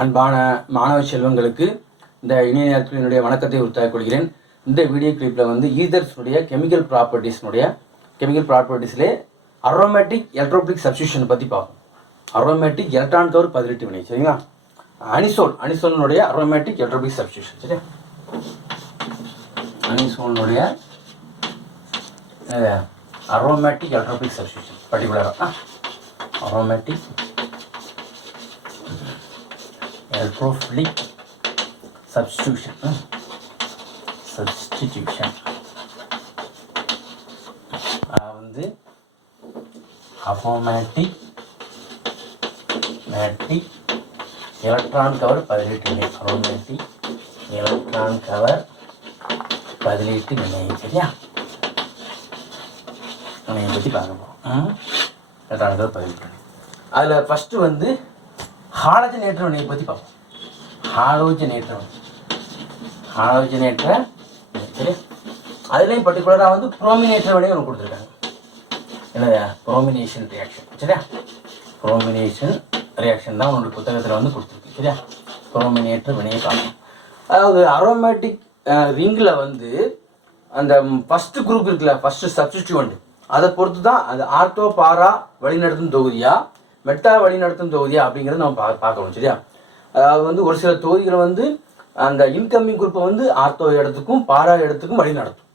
அன்பான மாணவ செல்வங்களுக்கு இந்த இணைய நேரத்தில் என்னுடைய வணக்கத்தை உறுத்தாக்கிக் கொள்கிறேன். இந்த வீடியோ கிளிப்பில் வந்து ஈதர்ஸ்னுடைய கெமிக்கல் ப்ராப்பர்ட்டிஸ்னுடைய கெமிக்கல் ப்ராப்பர்ட்டிஸ்லே அரோமேட்டிக் எலக்ட்ரோபிளிக் சப்ஸ்டியூஷன் பற்றி பார்ப்போம். அரோமேட்டிக் எலக்ட்ரான் கவர் பதினெட்டு வினை சரிங்களா? அனிசோல் அனிசோலினுடைய அரோமேட்டிக் எலக்ட்ரோபிக் சப்ஸ்டியூஷன் சரியா? அனிசோலினுடைய அரோமேட்டிக் எலக்ட்ரோபிக் சப்ஸ்டியூஷன் பர்டிகுலராக aromatic electrophilic substitution uh, substitution. வந்து அஃபோமேட்டிக் மேட்டிக் எலக்ட்ரான் கவர் பதிலீட்டு நிலை. அரோமேட்டிக் எலக்ட்ரான் கவர் பதிலீட்டு நிலை சரியா? வினையை பற்றி பார்க்க போகிறோம் எலக்ட்ரான் கவர் பதினெட்டு நிலை. அதில் ஃபஸ்ட்டு வந்து ஹாலஜனேற்ற வினையை பற்றி பார்ப்போம். ஹாலோஜனேற்ற ஹாலோஜனேற்ற சரி அதுலேயும் பர்டிகுலராக வந்து ப்ரோமினேற்ற வினை ஒன்று கொடுத்துருக்காங்க. என்னது? ப்ரோமினேஷன் ரியாக்ஷன் சரியா? ப்ரோமினேஷன் ரியாக்ஷன் தான் உன்னோட புத்தகத்தில் வந்து கொடுத்துருக்கு. சரியா? ப்ரோமினேற்ற வினையை பார்ப்போம். அதாவது அரோமேட்டிக் ரிங்கில் வந்து அந்த ஃபஸ்ட்டு குரூப் இருக்குல்ல ஃபஸ்ட்டு சப்ஸ்டிடியூவண்ட் அதை பொறுத்து தான் அது ஆர்த்தோ பாரா வழிநடத்தும் தொகுதியாக மெட்டா வழிநடத்தும் தொகுதியா அப்படிங்கிறத நம்ம பா பார்க்கணும் சரியா? அதாவது வந்து ஒரு சில தொகுதிகளை வந்து அந்த இன்கமிங் குரூப்பை வந்து ஆர்த்தோ இடத்துக்கும் பாரா இடத்துக்கும் வழி நடத்தும்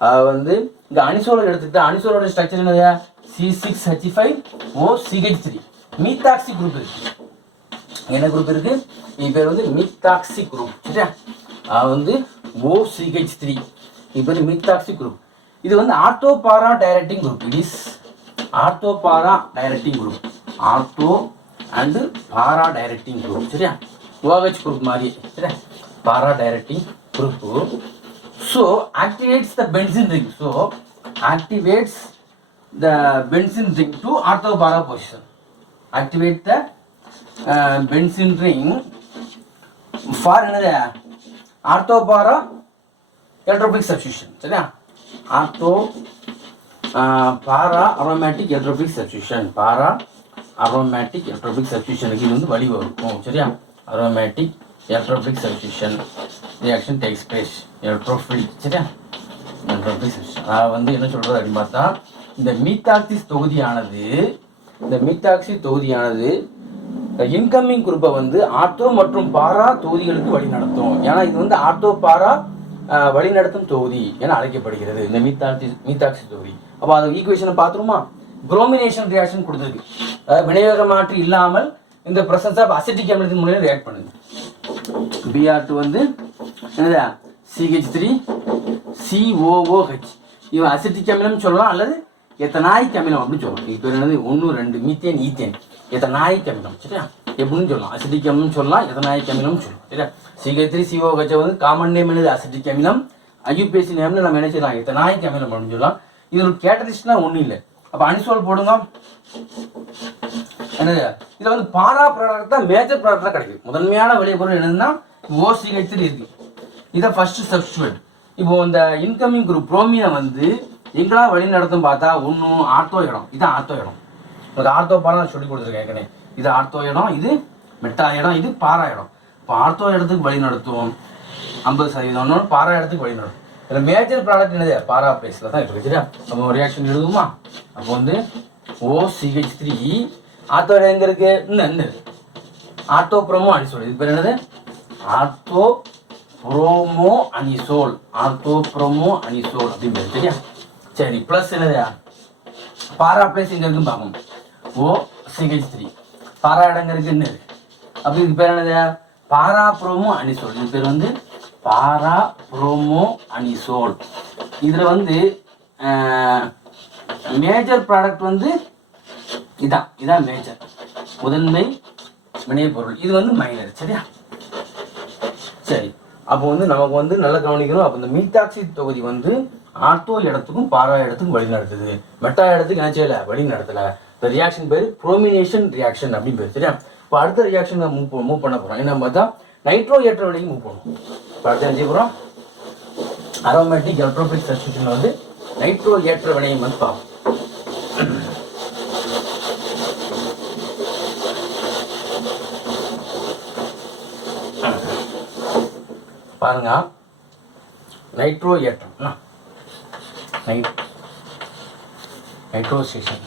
அது வந்து இங்கே அனிசோலை எடுத்துக்கிட்டா அனிசோலோட ஸ்ட்ரக்சர் என்னது? C six H five O CH three methoxy group இருக்கு. என்ன குரூப் இருக்கு? இது பேர் வந்து மீத்தாக்சி குரூப் சரியா? அது வந்து ஓ சிஹெச் த்ரீ இது பேர் மீத்தாக்சி குரூப் இது வந்து ortho para directing group it is ortho para directing group ortho and para directing group சரியா? ஓஹெச் குரூப் மாதிரி சரியா? Para directing group so activates the benzene ring so activates the benzene ring to ortho para position activate the benzene ring for என்னது ortho para electrophilic substitution சரியா? Ortho para aromatic electrophilic substitution para aromatic electrophilic சப்ஸ்டியூஷனுக்கு இது வந்து வழிவகுக்கும். சரியா? Aromatic electrophilic substitution reaction takes place electrophile சரியா? Electrophilic substitution அதாவது வந்து என்ன சொல்கிறது அப்படின்னு பார்த்தா இந்த மீத்தாக்சிஸ் தொகுதியானது இந்த மீத்தாக்சி தொகுதியானது இன்கமிங் குரூப்பை வந்து ஆர்த்தோ மற்றும் பாரா தொகுதிகளுக்கு வழி நடத்தும் ஏன்னா இது வந்து ஆர்த்தோ பாரா வழிநடத்தும் தொகுதி என அழைக்கப்படுகிறது இந்த மீத்தாக்சி மீத்தாக்சி தொகுதி. அப்போ அது ஈக்குவேஷனை பார்த்துருமா? புரோமினேஷன் ரியாக்ஷன் கொடுத்துருக்கு. வினையோக வினைவேக மாற்றி இல்லாமல் இந்த ப்ரெசன்ஸ் ஆஃப் அசிட்டிக் அமிலத்தின் மூலியம் ரியாக்ட் பண்ணுது. பிஆர் டூ வந்து என்னதா? சிஹெச் த்ரீ சிஓஓஹெச் இவன் அசிட்டிக் அமிலம் சொல்லலாம் அல்லது எத்தனாய்க்கு அமிலம் அப்படின்னு சொல்லலாம். இப்போ என்னது? ஒன்று ரெண்டு மீத்தேன் ஈத்தேன் எத்தனாய்க்கு அமிலம் சரியா எப்படின்னு சொல்லலாம். அசிட்டிக் அமிலம் சொல்லலாம் எத்தனாய்க்கு அமிலம் சொல்லலாம் சரியா? சிஹெச் த்ரீ சிஓஹெச் வந்து காமன் நேம் என்னது? அசிட்டிக் அமிலம் ஐயூபிஎஸ்சி நேம்ல நம்ம என்ன செய்யலாம்? எத்தனாய்க்கு அமிலம் அப்படின்னு சொல்லலாம். இது ஒரு கேட்டலிஸ்ட்னா ஒன்றும் இல்லை. அப்போ அனிசோல் போடுங்க. என்னது? இதில் வந்து பாரா ப்ராடக்ட் தான் மேஜர் ப்ராடக்ட் தான் கிடைக்கும் முதன்மையான விளைபொருள் என்னதுன்னா ஓசிஹெச் இருக்கு. இதை ஃபர்ஸ்ட் சப்ஸ்டியூட் இப்போ இந்த இன்கமிங் குரூப் புரோமினை வந்து எங்களா வழி நடத்தும் பார்த்தா ஒன்றும் ஆர்த்தோ இடம் இது ஆர்த்தோ இடம் உங்களுக்கு ஆர்த்தோ பாரா நான் சொல்லி கொடுத்துருக்கேன் ஏற்கனவே. இது ஆர்த்தோ இடம் இது மெட்டா இடம் இது பாரா இடம் இப்போ ஆர்த்தோ இடத்துக்கு வழி நடத்துவோம். ஐம்பது சதவீதம் பாரா இடத்துக்கு வழி நடத்தும் இதில் மேஜர் ப்ராடக்ட் என்னது? பாரா பிளேஸில் தான் இப்போ சரியா? நம்ம ரியாக்ஷன் எழுதுமா அப்போ வந்து ஓ சிஹெச் த்ரீ ஆர்த்தோ எங்கே இருக்கு? இன்னும் என்ன ஆட்டோ ப்ரோமோ அனிசோல் இது பேர் என்னது? Ortho bromo anisole ortho bromo anisole அப்படின்னு பேர் சரியா? சரி ப்ளஸ் என்னது? பாரா பிளேஸ் எங்க இருக்குன்னு பார்க்கணும் ஓ சிஹெச் த்ரீ பாரா இடங்க இருக்கு? என்ன இருக்கு. அப்படி இது பேர் என்னது? பாரா ப்ரோமோ அனிசோல் இது பேர் வந்து பாரா ப்ரோமோ அனிசோல் இதில் வந்து மேஜர் ப்ராடக்ட் வந்து இதான். இதான் மேஜர் முதன்மை வினைப்பொருள் இது வந்து மைனர் சரியா? சரி. அப்போ வந்து நமக்கு வந்து நல்லா கவனிக்கணும். அப்போ இந்த மீத்தாக்சி தொகுதி வந்து ஆர்த்தோ இடத்துக்கும் பாரா இடத்துக்கும் வழி நடத்துது. மெட்டா இடத்துக்கு என்ன செய்யலை? வழி நடத்தலை. இந்த ரியாக்ஷன் பேர் ப்ரோமினேஷன் ரியாக்ஷன் அப்படின்னு பேர் சரியா? இப்போ அடுத்த ரியாக்ஷன் மூவ் மூவ் பண்ண போகிறோம் என்ன பார்த்தா நைட்ரோ ஏற்ற வழிக்கு மூவ் பண்ணுவோம் இப்போ அடுத்து அரோமேட்டிக் எலக்ட்ரோபிக் சப்ஸ்டியூஷன் வந்து நைட்ரோ ஏற்ற வினையை வந்து பார்ப்போம் பாருங்க நைட்ரோ ஏற்றம் நைட் நைட்ரோ ஸ்டேஷன்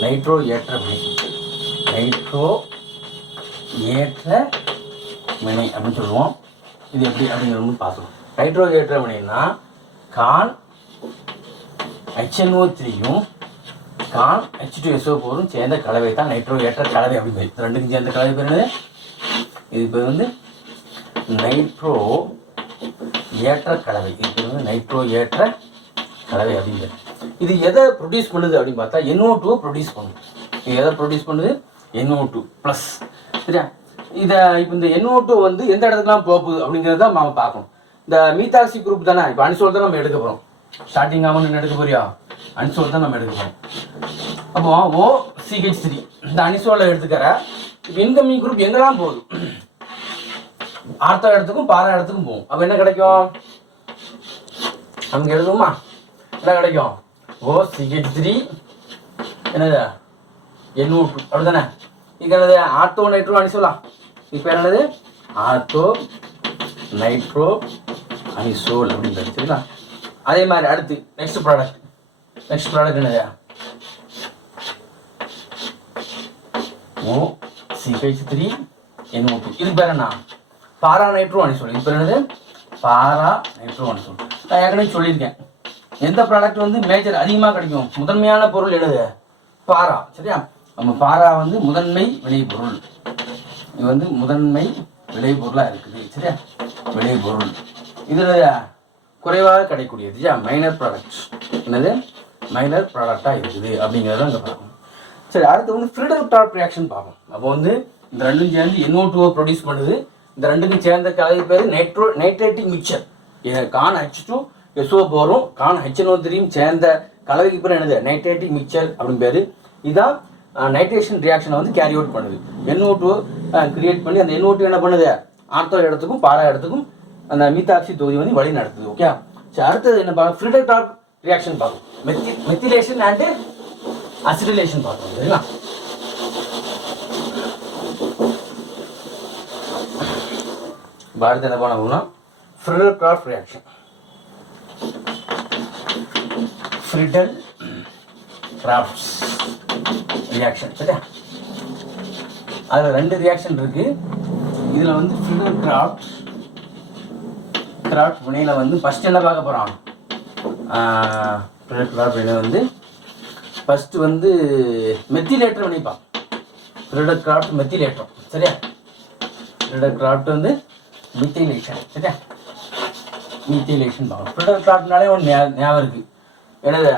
நைட்ரோ ஏற்ற வினை நைட்ரோ ஏற்ற வினை அப்படின்னு சொல்லுவோம். இது எப்படி அப்படிங்கிறது பார்த்துருவோம் நைட்ரோ ஏற்ற வினைன்னா கான் ஹெச்என்ஓ த்ரீயும் கான் ஹெச் டூ எஸ்ஓ போரும் சேர்ந்த கலவை தான் நைட்ரோ ஏற்ற கலவை அப்படின்னு ரெண்டுக்கும் சேர்ந்த கலவை பேர் என்னது? இது பேர் வந்து நைட்ரோ ஏற்ற கலவை. இது பேர் வந்து நைட்ரோ ஏற்ற கலவை அப்படிங்கிறது இது எதை ப்ரொடியூஸ் பண்ணுது அப்படின்னு பார்த்தா என்ஓ டூ ப்ரொடியூஸ் பண்ணுது இது எதை ப்ரொடியூஸ் பண்ணுது? என்ஓ டூ ப்ளஸ் சரியா? இதை இப்போ இந்த என்ஓ டூ வந்து எந்த இடத்துக்குலாம் போகுது அப்படிங்கிறத தான் பார்க்கணும். இந்த மீத்தாக்சி குரூப் தானே? இப்போ அனிசோல் தான் நம்ம எடுக்க போகிறோம் ஸ்டார்டிங் ஆகணும்னு எடுக்க போறியா? அனிசோல் தான் நம்ம எடுக்க போகிறோம் அப்போ ஓ சிஹெச் த்ரீ இந்த அனிசோலை எடுத்துக்கிற இப்போ இன்கமிங் குரூப் எங்கெல்லாம் போகுது? ஆர்த்தா இடத்துக்கும் பாரா இடத்துக்கும் போகும். அப்போ என்ன கிடைக்கும்? அங்கே எழுதுமா என்ன கிடைக்கும்? ஓ சிஹெச் த்ரீ என்னது? எண்ணூ அப்படிதானே அப்படிதானே என்னது ஆர்த்தோ நைட்ரோ அனிசோலா இப்போ என்னது? ஆர்த்தோ நைட்ரோ அனிசோல் அப்படின்னு சரிங்களா? அதே மாதிரி அடுத்து நெக்ஸ்ட் ப்ராடக்ட் நெக்ஸ்ட் ப்ராடக்ட் என்னது? ஓ சிஹெச் த்ரீ என்ஓபி இது பேர் என்ன? பாரா நைட்ரோ அனிசோல் இது பேர் என்னது? பாரா நைட்ரோ அனிசோல் நான் ஏற்கனவே சொல்லியிருக்கேன். எந்த ப்ராடக்ட் வந்து மேஜர் அதிகமாக கிடைக்கும்? முதன்மையான பொருள் என்னது? பாரா. சரியா? நம்ம பாரா வந்து முதன்மை விளைபொருள். இது வந்து முதன்மை விளைபொருளாக இருக்குது சரியா? விளைபொருள். இதில் குறைவாக கிடைக்கூடியது சரியா? மைனர் ப்ராடக்ட் என்னது? மைனர் ப்ராடக்டாக இருக்குது அப்படிங்கிறத அங்கே பார்க்கணும். சரி அடுத்து வந்து ஃபில்டர் டாப் ரியாக்ஷன் பார்ப்போம். அப்போ வந்து இந்த ரெண்டும் சேர்ந்து என்ஓ டூவை ப்ரொடியூஸ் பண்ணுது. இந்த ரெண்டுக்கும் சேர்ந்த கலவை பேர் nitro nitrating mixture conc H two SO போரும் கான் ஹெச்என்ஓ த்ரீயும் சேர்ந்த கலவைக்கு பேர் என்னது? நைட்ரேட்டிங் மிக்சர் அப்படின்னு பேர். இதான் நைட்ரேஷன் ரியாக்ஷனை வந்து கேரி அவுட் பண்ணுது. NO2 டூ கிரியேட் பண்ணி அந்த NO2 டூ என்ன பண்ணுது? ஆர்த்தோ இடத்துக்கும் பாரா இடத்துக்கும் அந்த மீத்தாக்சி தொகுதி வந்து வழி நடத்துது ஓகே சரி அடுத்தது என்ன பார்க்க ஃப்ரீடல் டாப் ரியாக்ஷன் பார்க்கும் மெத்தி மெத்திலேஷன் அண்டு அசிடிலேஷன் பார்க்கணும் சரிங்களா? பாரதி என்ன பண்ண போகணும்னா Friedel craft reaction Friedel crafts reaction சரியா? அதில் ரெண்டு ரியாக்ஷன் இருக்கு. இதில் வந்து ஃபிகர் கிராஃப்ட் கிராஃப்ட் வினையில் வந்து ஃபஸ்ட் என்ன பார்க்க போகிறோம் ஃப்ரிடல் கிராஃப்ட் வினை வந்து ஃபஸ்ட்டு வந்து மெத்திலேட்டர் வினைப்பான் ஃப்ரிடல் கிராஃப்ட் மெத்திலேட்டர் சரியா? ஃப்ரிடல் கிராஃப்ட் வந்து மித்திலேஷன் சரியா? மித்திலேஷன் பார்க்கலாம் ஃபிரடர் கிராஃப்ட்னாலே ஒன்று ஞாபகம் இருக்குது என்னது?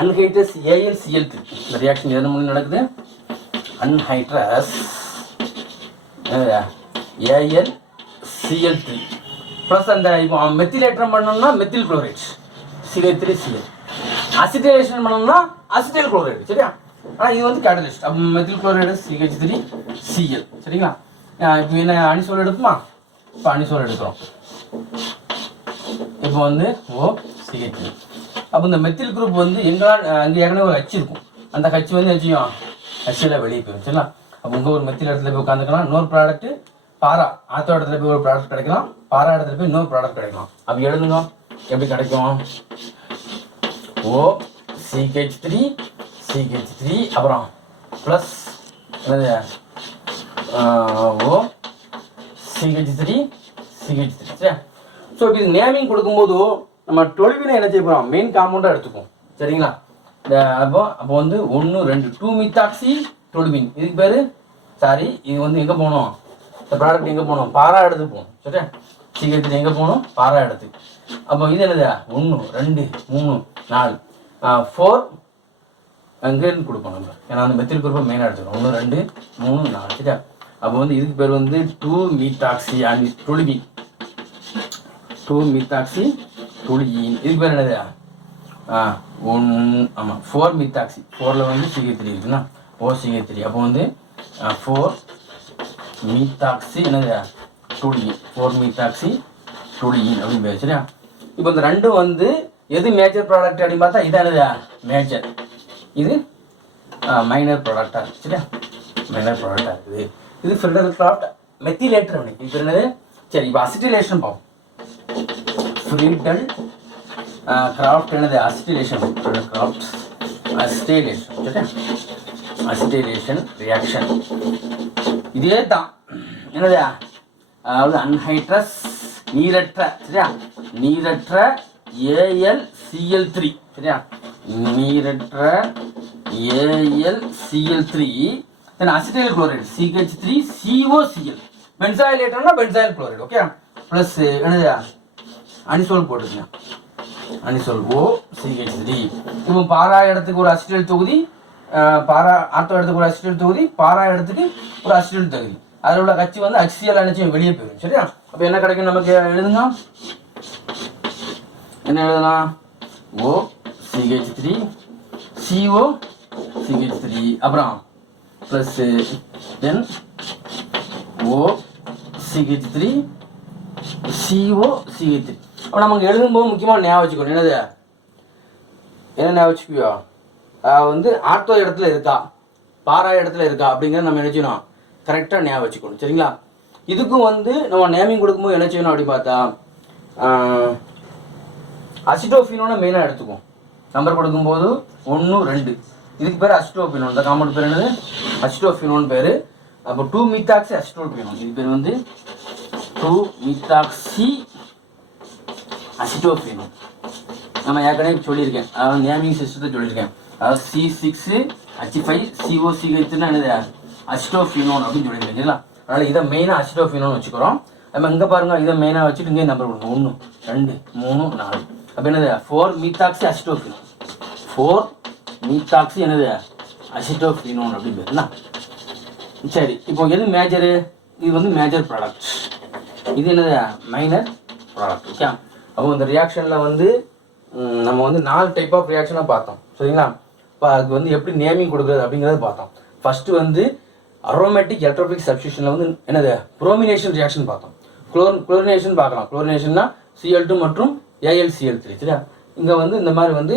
அன்ஹைட்ரஸ் ஏஎல் சிஎல் த்ரீ இந்த ரியாக்ஷன் எதன் மூலம் நடக்குது? Anhydrous AL CL three plus அந்த இப்போ மெத்திலேட்டர் பண்ணோம்னா methyl chloride CL three CL acetylation பண்ணோம்னா அசிட்டைல் குளோரைடு சரியா? ஆனால் இது வந்து கேட்டலிஸ்ட் அப்போ methyl chloride CH three CL சரிங்களா? இப்போ என்ன அனிசோல் எடுக்குமா? இப்போ அனிசோல் எடுக்கிறோம். இப்போ வந்து ஓ சிஹெச் த்ரீ அப்போ இந்த மெத்தில் குரூப் வந்து எங்களால் அங்கே ஏற்கனவே ஒரு ஹச் இருக்கும். அந்த ஹச் வந்து ஹச்சியும் ஹச்சில் வெளியே போயிடும் சரிங்களா? அப்போ உங்கள் ஒரு மெத்தில் இடத்துல போய் உட்காந்துக்கலாம் இன்னொரு ப்ராடக்ட் பாரா. ஆத்தோ இடத்துல போய் ஒரு ப்ராடக்ட் கிடைக்கலாம் பாரா இடத்துல போய் இன்னொரு ப்ராடக்ட் கிடைக்கலாம். அப்போ எழுதுங்க எப்படி கிடைக்கும்? O CH three CH three அப்புறம் ப்ளஸ் என்னது? O CH three CH three so இப்போ இது நேமிங் கொடுக்கும்போது நம்ம டொலிவினை என்ன செய்ய போகிறோம் மெயின் காம்பவுண்டாக எடுத்துப்போம். சரிங்களா? இந்த அப்போ அப்போ வந்து ஒன்று ரெண்டு டூ மித்தாக்சி டொலிவின் இதுக்கு பேர் சாரி இது வந்து எங்கே போகணும் இந்த ப்ராடக்ட் எங்கே போகணும் பாரா எடுத்துப்போம் சரியா? சீக்கிரத்தில் எங்கே போகணும் பாரா எடுத்து. அப்போ இது என்னது? ஒன்று ரெண்டு மூணு நாலு. ஃபோர் அங்கேன்னு கொடுப்போம் நம்ம. ஏன்னா அந்த மெத்தில் குரூப்பை மெயினாக எடுத்துக்கணும் ஒன்று ரெண்டு மூணு நாலு. சரியா? அப்போ வந்து இதுக்கு பேர் வந்து டூ மீத்தாக்சி அண்ட் டொலிபி டூ மீத்தாக்சி துளியின் இது பேர் என்னது? ஆ ஒன் ஆமாம் ஃபோர் மித்தாக்சி ஃபோரில் வந்து சிகை த்ரீ இருக்குன்னா ஓ சிகை த்ரீ அப்போ வந்து ஃபோர் மீத்தாக்சி என்னது? துளியின் ஃபோர் மீத்தாக்சி துளியின் அப்படின்னு பேர் சரியா? இப்போ இந்த ரெண்டும் வந்து எது மேஜர் ப்ராடக்ட் அப்படின்னு பார்த்தா இதான் என்னது? மேஜர் இது மைனர் ப்ராடக்டாக இருக்கு சரியா? மைனர் ப்ராடக்டாக இருக்குது. இது ஃபில்டர் கிராஃப்ட் மெத்திலேட்டர் அவனுக்கு இது என்னது? சரி இப்போ அசிட்டிலேஷன் பார்ப்போம். ஃப்ரீடல் கிராஃப்ட் என்னது அசிட்டிலேஷன் கிராஃப்ட் அசிட்டிலேஷன் சரியா அசிட்டிலேஷன் ரியாக்ஷன் இதே தான் என்னது அதாவது அன்ஹைட்ரஸ் நீரற்ற சரியா நீரற்ற ஏஎல் சிஎல் த்ரீ சரியா நீரற்ற AL CL three then acetyl chloride CH three COCL பென்சாயிலேட்டர்னா benzoyl chloride okay plus என்னது அனிசோல் போட்டுக்கங்க அனிசோல் ஓ சிஹெச் த்ரீ இப்போ பாரா இடத்துக்கு ஒரு அசிட்டல் தொகுதி பாரா ஆர்த்தோ இடத்துக்கு ஒரு அசிட்டல் தொகுதி பாரா இடத்துக்கு ஒரு அசிட்டல் தொகுதி. அதில் உள்ள கட்சி வந்து அக்சியல் அணைச்சி வெளியே போயிடும் சரியா? அப்போ என்ன கிடைக்கும் நமக்கு எழுதுங்க. என்ன எழுதலாம்? O CH three CO CH three அப்புறம் plus then O CH three CO CH three அப்போ நமக்கு எழுதும்போது முக்கியமாக ஞாபகம் வச்சுக்கணும். என்னது? என்ன ஞாபகம் வச்சுக்குவியோ? வந்து ஆர்த்தோ இடத்துல இருக்கா? பாரா இடத்துல இருக்கா? அப்படிங்கிறத நம்ம என்ன கரெக்டாக ஞாபகம் வச்சுக்கணும். சரிங்களா? இதுக்கும் வந்து நம்ம நேமிங் கொடுக்கும்போது என்ன செய்யணும் அப்படின்னு பார்த்தா அசிட்டோஃபினோட மெயினாக எடுத்துக்கும் நம்பர் கொடுக்கும்போது ஒன்று ரெண்டு. இதுக்கு பேர் அசிட்டோஃபினோன் இந்த காம்பவுண்ட் பேர் என்னது? அசிட்டோஃபினோன் பேர். அப்போ டூ மித்தாக்சி அசிட்டோஃபினோன் இது பேர் வந்து டூ மித்தாக்சி அசிட்டோஃபினோன் நம்ம ஏற்கனவே சொல்லியிருக்கேன். அதாவது நேமிங் சிஸ்டத்தை சொல்லியிருக்கேன். அதாவது C six H five CO சிஹெச்னா என்னது? அசிட்டோஃபினோன் அப்படின்னு சொல்லியிருக்கேன். சரிங்களா? அதனால் இதை மெயினாக அசிட்டோஃபினோன் வச்சுக்கிறோம். நம்ம இங்கே பாருங்க? இதை மெயினாக வச்சுட்டு இங்கே நம்பர் கொடுக்கணும். ஒன்று ரெண்டு மூணு நாலு. அப்போ என்னது? Four methoxy acetophenone. Four methoxy என்னது? அசிட்டோஃபினோன் அப்படின்னு பேருங்களா சரி இப்போ எது மேஜரு இது வந்து மேஜர் ப்ராடக்ட் இது என்னது? மைனர் ப்ராடக்ட் ஓகே அப்போ இந்த ரியாக்ஷனில் வந்து நம்ம வந்து நாலு டைப் ஆஃப் ரியாக்ஷனாக பார்த்தோம். சரிங்களா? இப்போ அதுக்கு வந்து எப்படி நேமிங் கொடுக்குறது அப்படிங்கிறத பார்த்தோம். ஃபஸ்ட்டு வந்து அரோமேட்டிக் எலக்ட்ரோபிக் சப்ஸ்டியூஷனில் வந்து என்னது? புரோமினேஷன் ரியாக்ஷன் பார்த்தோம். குளோர் குளோரினேஷன் பார்க்கலாம். குளோரினேஷன்னா சிஎல் டூ மற்றும் ஏஎல் சிஎல் த்ரீ சரியா? இங்கே வந்து இந்த மாதிரி வந்து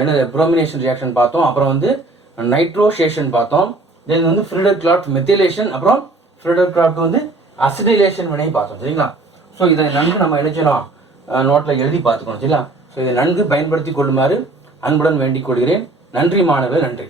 என்னது? புரோமினேஷன் ரியாக்ஷன் பார்த்தோம். அப்புறம் வந்து நைட்ரோஷேஷன் பார்த்தோம். தென் வந்து ஃப்ரிடர் கிளாட் மெத்திலேஷன் அப்புறம் ஃப்ரிடர் கிளாட் வந்து அசிடிலேஷன் வினையை பார்த்தோம். சரிங்களா? ஸோ இதை நன்கு நம்ம என்ன நோட்டில் எழுதி பார்த்துக்கணும் சரிங்களா? ஸோ இதை நன்கு பயன்படுத்தி கொள்ளுமாறு அன்புடன் வேண்டிக் கொள்கிறேன். நன்றி மாணவர் நன்றி.